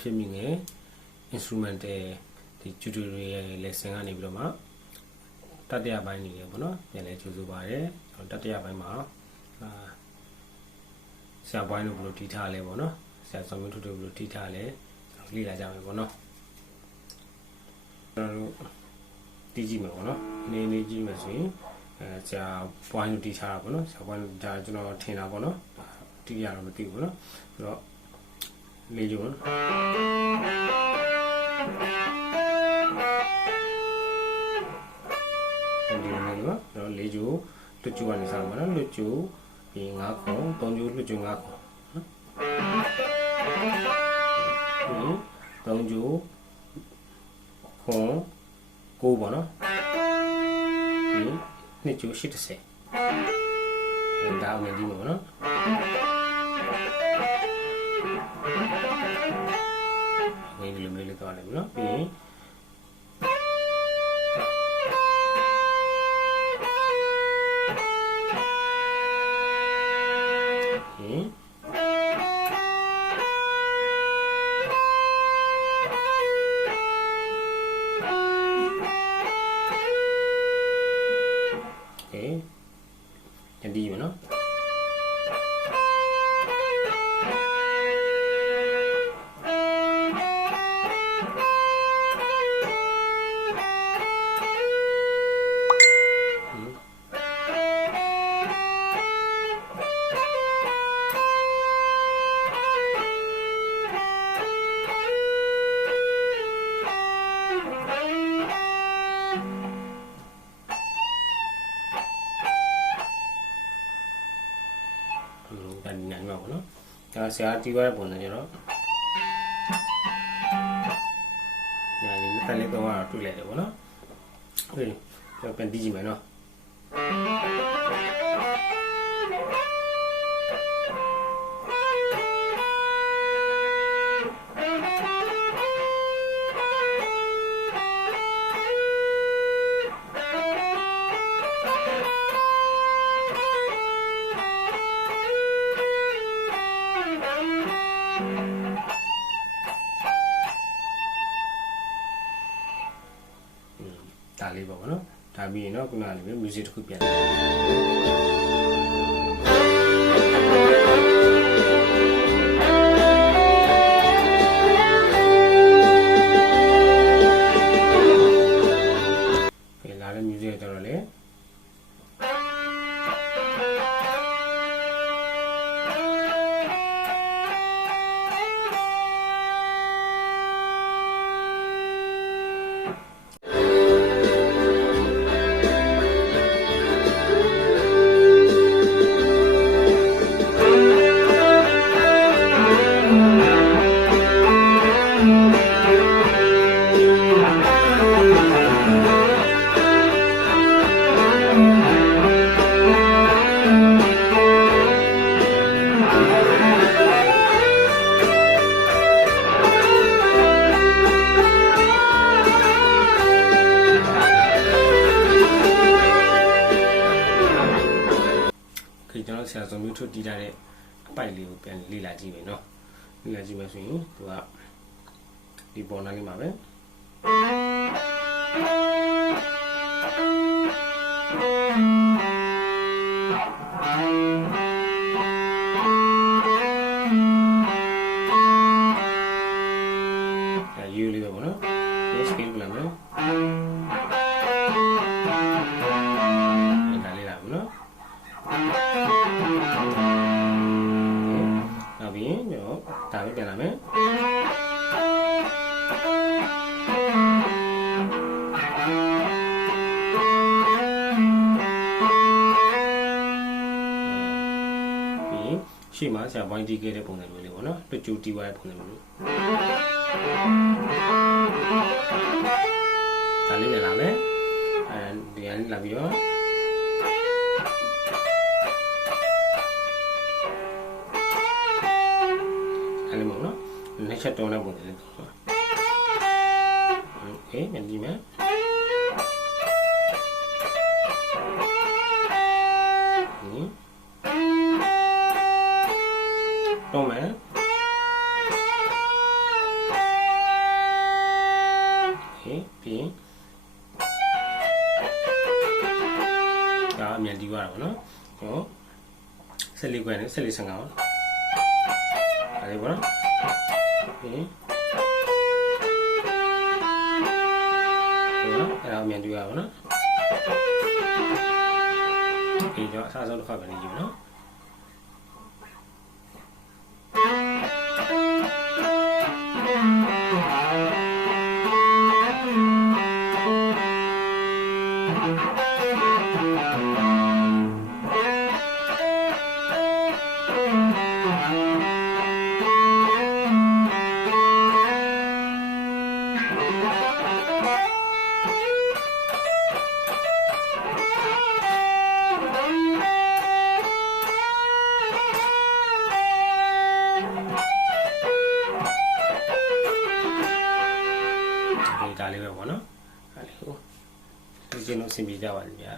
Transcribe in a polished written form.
ဖြစ်မိငယ် instrumental ဒီ tutorial lesson ကနေပြီးတော့မှတတိယပိုင်းနေရပေါ့နော်ပြန်လဲကြိုးစားပါတယ်တတိယပိုင်းမှာဆရာပိုင်းတို့ဘယ်လိုတီးထားလဲပေါ့နော်ဆရာဆောင်မျိုးတို့ဘယ်လိုတီးထားလဲလေ့လာကြမယ်ပေါ့နော်ကျွန်တော်တို့တီးကြည့်မယ်ပေါ့နော်နေကြည့်မယ်ဆိုရင်ဆရာပိုင်းတို့တီးထားတာပေါ့နော်ဆရာပိုင်းတို့ဒါကျွန်တော်ထင်တာပေါ့နော်တီးရတော့မသိဘူးပေါ့နော်ဆိုတော့လေးကြည့်နော်တော့၄ကျိုးလွတ်ကျိုးကနေစမှာနော်လွတ်ကျိုးပြီး5ခု3ကျိုးလွတ်ကျိုး5ခုနော်3ကျိုးခု9ပေါ့နော်ဒီ2ကျိုး80ဒါအောင်နေဒီမှာပေါ့နော်ဒီလိုမျိုးလေးတော့လည်းနော်ပြီးဒီမနော်နိုင်မှာပေါ့နော်ဒါဆရာတီးသွားတဲ့ပုံစံကျတော့ညာလေးလက်လေးတော့တွေ့လိုက်တယ်ပေါ့နော်ဟုတ်ပြီပြန်တီးကြည့်မယ်နော်ဒါလေးပေါ့နော်ဒါပြီးရင်တော့ခုနကလေး music တစ်ခုပြန်လာတဲ့ music ကျတော့လေကျွန်တော်ဆရာဆုံးမျိုးထုတ်တီးထားတဲ့အပိုက်လေးကိုပြန်လေ့လာကြည့်မယ်နော်လေ့လာကြည့်မယ်ဆိုရင်သူကဒီပေါ်နားလေးမှာပဲယူလေးပဲပေါ့နော်ဒီ scale ကလည်းနော်ဒါလေးလာဘူးနော်နောက်ပြီးတော့ဒါပဲပြန်လာမယ်ပြီးရှေ့မှာဆရာပိုင်းတီးခဲ့တဲ့ပုံစံမျိုးလေးပေါ့နော်လွတ်ကျူတီးသွားတဲ့ပုံစံမျိုးလေးဒါလေးနဲ့လာမယ်ဒီဟာလေးလာပြီးတော့အဲ့လိုနော်နှစ်ချက်တောင်းတဲ့ပုံစံလေးโอเคပြန်ကြည့်မယ်တော့မယ် ပြီးရင်ဒါအမြန်တီးသွားတာပေါ့နော်ဟော14ခွဲနဲ့14 15အောင်ဒါလေးပေါ့နော်ပြီးရင်အဲ့ဒါအမြန်တီးရပါတော့နော်ဒီတော့အစားဆုံးတစ်ခါပဲနေကြည့်နော်ဒါလေးပဲပေါ့နော်အဲ့လေးကိုဒီကျင်းလို့အဆင်ပြေကြပါလိမ့်ဗျာ